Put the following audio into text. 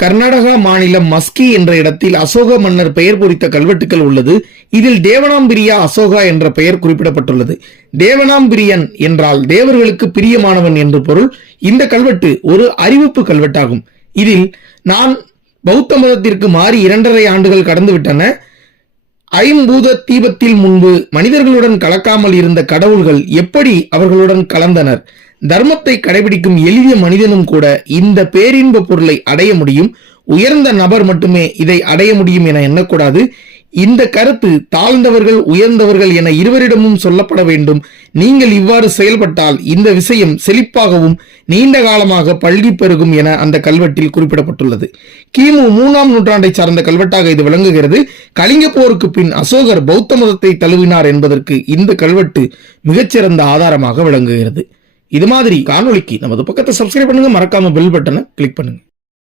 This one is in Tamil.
கர்நாடகா மாநிலம் மஸ்கி என்ற இடத்தில் அசோக மன்னர் பெயர் பொறித்த கல்வெட்டுக்கள் உள்ளது. இதில் தேவனாம்பிரியா அசோகா என்ற பெயர் குறிப்பிடப்பட்டுள்ளது. தேவனாம்பிரியன் என்றால் தேவர்களுக்கு பிரியமானவன் என்று பொருள். இந்த கல்வெட்டு ஒரு அறிவிப்பு கல்வெட்டாகும். இதில் நான் பௌத்த மதத்திற்கு மாறி 2.5 ஆண்டுகள் கடந்துவிட்டன. ஐம்பூத தீபத்தில் முன்பு மனிதர்களுடன் கலக்காமல் இருந்த கடவுள்கள் எப்படி அவர்களுடன் கலந்தனர்? தர்மத்தை கடைபிடிக்கும் எளிய மனிதனும் கூட இந்த பேரின்ப பொருளை அடைய முடியும். உயர்ந்த நபர் மட்டுமே இதை அடைய முடியும் என எண்ணக்கூடாது. இந்த கருத்து தாழ்ந்தவர்கள் உயர்ந்தவர்கள் என இருவரிடமும் சொல்லப்பட வேண்டும். நீங்கள் இவ்வாறு செயல்பட்டால் இந்த விஷயம் செழிப்பாகவும் நீண்ட காலமாக பல்கி பெருகும் என அந்த கல்வெட்டில் குறிப்பிடப்பட்டுள்ளது. கிமு 3ஆம் நூற்றாண்டை சார்ந்த கல்வெட்டாக இது விளங்குகிறது. கலிங்க போருக்கு பின் அசோகர் பௌத்த மதத்தை தழுவினார் என்பதற்கு இந்த கல்வெட்டு மிகச்சிறந்த ஆதாரமாக விளங்குகிறது. இது மாதிரி காணொளிக்கு நமது பக்கத்தை சப்ஸ்கிரைப் பண்ணுங்க, மறக்காம பெல் பட்டனை கிளிக் பண்ணுங்க.